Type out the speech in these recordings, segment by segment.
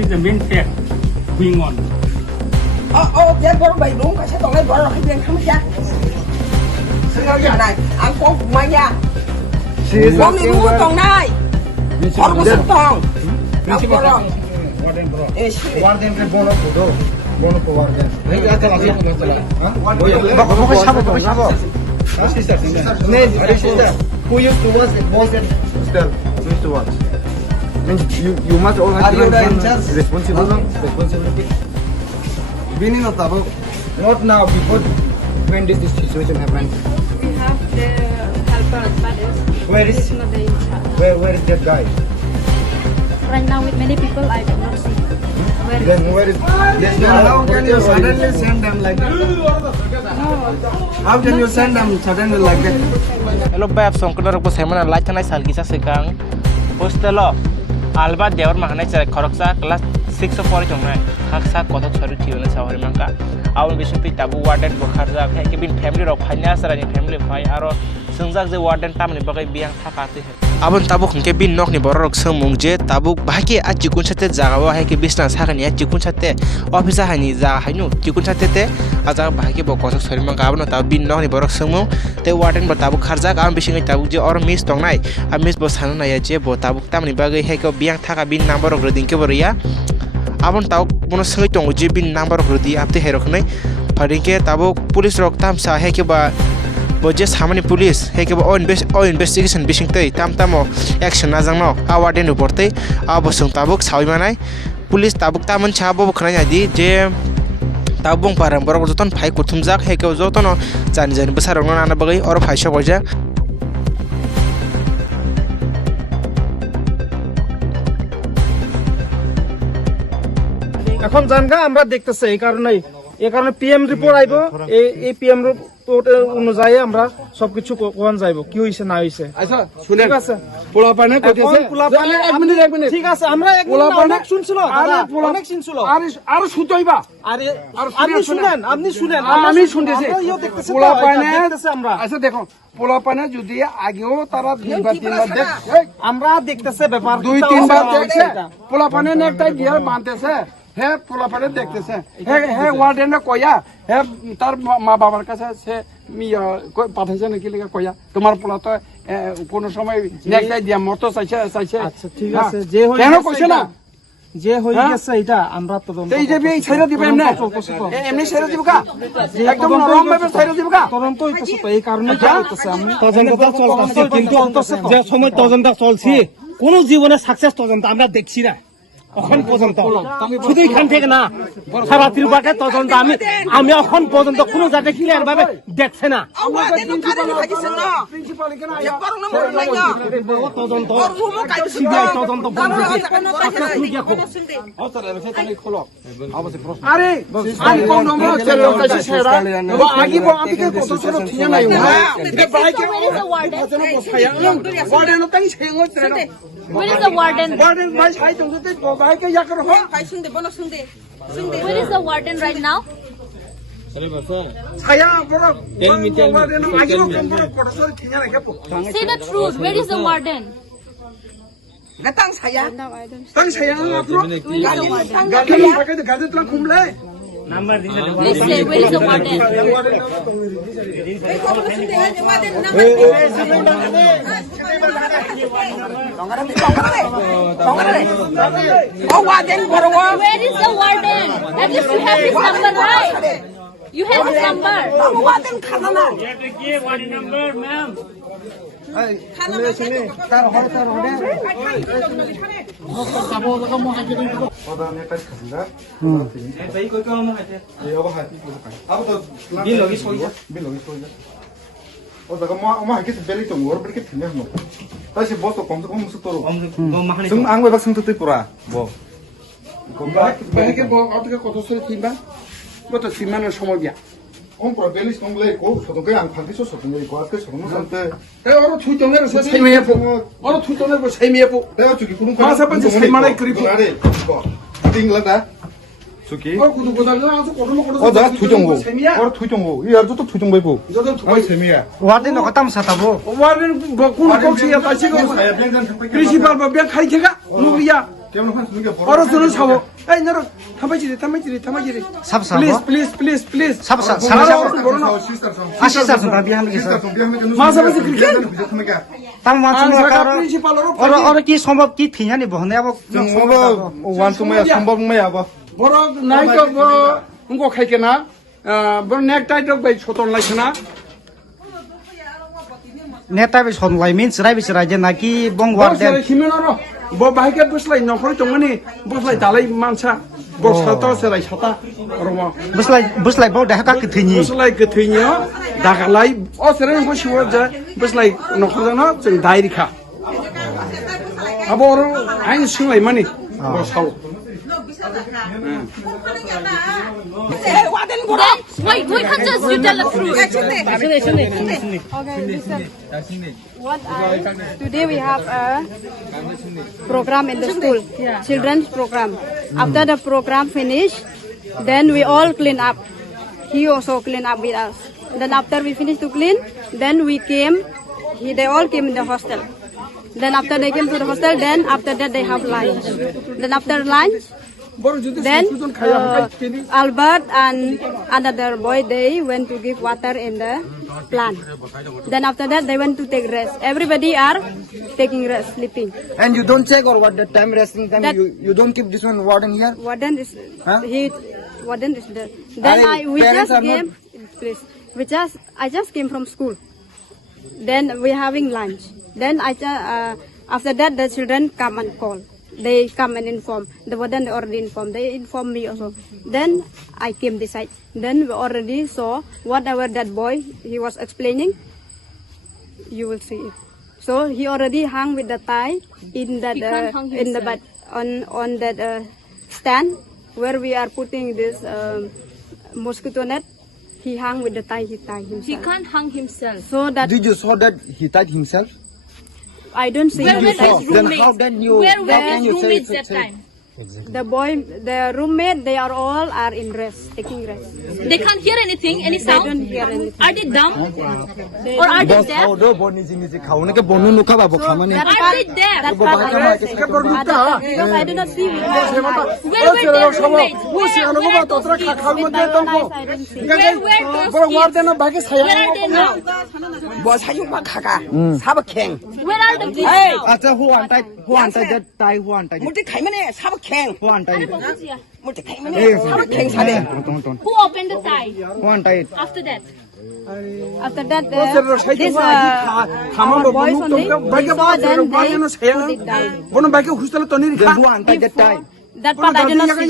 is the main fact going on. Dân có bị đúng phải sẽ toàn lên bỏ rồi cái viên không chắc. Sự đâu giờ này, anh có mày nha. Con đi mua toàn này. Con có sắp toàn. Đâu có rồi. Warden ke bono podo, bono po warden. Ini ada lagi masalah. Bapak siapa? Sister. Sister. Who used to was it? Sister, used to watch. Means you must all have Are you the in charge? responsible, no? Responsibility. Bini no tabo. Not now. Before. When did this situation happen? We have the helpers, but Where is? it's not the in charge. Where is that guy? Right now, with many people, I cannot see. Where Then where is? Then how can you suddenly send them like that? How can you send them suddenly like that? Hello, Bab. Songkudar ko semana light na salgisa sekang. Postelo alba deor mahana cari koroksa kelas 6 of 4 jongai. Haksa kotak sorry tiuna sahari mangka. Awal bisumpi tabu warden bokharja. Kayak kebin family rok hanya serani family fai aro sengjak je warden tam ni bagai biang thakati he. Abon tabuk ke bin nok ni borok semung je tabuk bahki a chikun sate jagawa he ke business hakani a chikun sate office hani jaga hainu chikun sate te a jaga bahki bo kotak sorry mangka abon tab bin nok ni borok semung te warden bo tabuk kharjak am bisingai tabuk je or miss tongnai a miss bo sanu na je bo tabuk tam ni bagai he ko biang thaka bin number of reding ke boria abon tabuk bono sengai tongu je bin number of redi apte he roknai pharingke tabuk police rok tam sa he ke ba Boje samani police heke bo investigation bisingtei tamtamo action najangno awarden reportei abosung tabuk sawimanai police tabuk tamon chabo bokhnai adi je tabung parang borok joton phai kuthumjak heke jotono jani besarongno nana bagai or phaisa gojak এখন জানগা আমরা দেখতেছি এই কারণে PM report আইব এই PM report অনুযায়ী আমরা সবকিছু কোন যাইব কি হইছে না হইছে আচ্ছা শুনে ঠিক আছে পোলাপানে কইতেছে পোলাপানে এক মিনিট ঠিক আছে আমরা অনেক শুনছিল অনেক শুনছিল আর শুতাইবা আরে আপনি শুনেন আমি শুনতেছি আমরাও দেখতেছি পোলাপানে দেখতেছি আমরা আচ্ছা দেখো পোলাপানে যদি আগেও তারা দুইবার তিনবার আমরা দেখতেছে ব্যাপার দুই তিনবার দেখছে পোলাপানে নেকটাই দিয়ে বানতেছে হে পোলাপানে দেখতেছে হে ওয়ার্ডেনে কয়া হে তার মা বাবার কাছে সে পাঠাইছে নাকি লেগে কয়া তোমার পোলা তো কোনো সময় নেকটাই দিয়া মতো চাইছে আচ্ছা ঠিক আছে যে কেন কইছে না যে হই গেছে এটা আমরা তদন্ত এই যে এই ছেড়ে দিবে এমনি ছেড়ে দিব কা একদম নরম ভাবে ছেড়ে দিব কা তদন্ত হইতেছে তো এই কারণে করতেছে আমি তদন্তটা চলতেছে কিন্তু যে সময় তদন্ত চলছে কোন জীবনে সাকসেস তদন্ত আমরা দেখছি না এখন পর্যন্ত শুধু এখান থেকে না সারা ত্রিপুরাকে তদন্ত আমি এখন পর্যন্ত কোনো জায়গায় ক্লিয়ার ভাবে দেখছে না তদন্ত সিবিআই তদন্ত আরে আমি কোন নম্বর ছেড়ে কাছে ছেড়া আগে আমি কে কত ছেড়ে ঠিক নাই বাইকে ওয়ার্ডেন তাই ছেড়ে ছেড়ে Where is the warden? Warden ভাই ছাই তো বাইকে ইয়া করো Where is the warden right now? ছায়া বড় ওয়ার্ডেন আগে কোন বড় কত ছেড়ে ঠিক নাই কে Say the truth. Where is the warden? Datang saya. তাই ছায়া আপনো Where is the warden? গাড়ি গাড়ি তো খুমলে Please say, where is the warden? Oh, warden borowo. Where is the warden? At least you have his number, right? You have his number. Warden khana na. তার হর তার হরে কত ছেলে কিনবা কত সিমানের সময় বিয়া Compra belis nongle ko sotoke ang phantiso sotonge ko aske sotono sante 에 어로 투정내로 세미에 보 어로 투정내로 세미에 보 teo chuki kunung Masa pa jis manai kripo. are ko tingla chuki 어 구두 고달려 아주 고르면 고르 어 나 투정고 or 투정고 이 아주 또 투정고 보 저도 어 세미야 warden কথা সাতাবো 오마는 뭐 군을 꼭지야 다시고 사야 병장 프린시팔 뭐 병 카이케가 누구야 Oro sunu sawo. Hey, naro, thamai jiri. Sab sab. Please. Sab sab. Ashi sab sab biya hamle sir. Masa basi cricket. Tam wan Ang sunu saka ka principal oro ki সম্ভব কি থিয়া নি বহনে আব one to my সম্ভব মাই আবা Boro nai ko boro ungo khai ke na. Boro neck tight dok bai choton lai na. নেতা বে সনলাই মিন সরাই বে সরাই যে নাকি বং Boro warden sere himeno ro. Bo bahai ke buslai nokhori tongmani. Buslai dalai mansa. Bo sato serai sata. Oro বুসলাই বউ দেখা কা কিথিনি buslai getheinyo dagalai. O sere ngo shiwa ja buslai nokhorjano jeng dai rikha. Abo oro ain singlai mani. Bo sawo. Warden borok. Wait, can't just you tell the truth. Okay, listen. Today we have a program in the school, children's program. After the program finish, then we all clean up. He also clean up with us. Then after we finish to clean, then we came. They all came in the hostel. Then after they came to the hostel, then after that they have lunch. Then after lunch, then Albert and another boy, they went to give water in the plant. Then after that they went to take rest. Everybody are taking rest, sleeping. And you don't check or what the time resting time That- you don't keep this one warden here? Warden is Huh? warden is there. Then we parents just are came. Please, I just came from school. Then we having lunch. Then after that the children come and call. They come and inform. The warden already informed. They informed me also. Then I came this side. Then we already saw whatever that boy he was explaining. You will see it. So he already hung with the tie in that He can't hang in the himself. but on that stand where we are putting this mosquito net. He hung with the tie. He tied himself. He can't hang himself. So that Did you saw that he tied himself? I don't see Where him were tied. his Then roommates? how then you Where how were can his you say roommates it- that say it? time? The roommate, they are all are in rest, taking rest. They can't hear anything, any They sound. don't hear anything. Are they dumb? Or are they deaf? খাও দো বনি জিনিস খাও নাকি বনু নুকা বাবু Khamenei That Are part, they deaf? that part I don't say. Because I do not see with my own eyes. Where were their roommates? Wo Where siano are ba those totra kids? khal With mo my de own eyes, I don't see. Where were those Boro warden kids? no bagi Where are saya. they now? Bo sayu ma khaka. Sab kheng. Where are the kids Hey. now? আচ্ছা হু আনটাই that tie who untied it? Muti khai mane sab kheng. Who untied it? Muti khai mane sab kheng sade. Who opened the tie? Who untied it? After that, After that, this Khama our bo boys bonu only, to they bagi saw then bagi they no put saya. it down. Bono bagi hostel to ni Then rikha. who untied that tie? That part I do not see.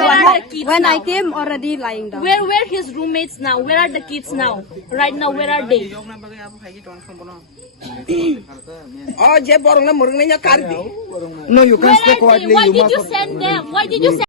where are the kids When now? I came, already lying down. Where were his roommates now? Where are the kids now? Right now, where are they? O je borong na murung na kar di. No, you can Where stay are they? quietly. Why You did must you send them? Why did you send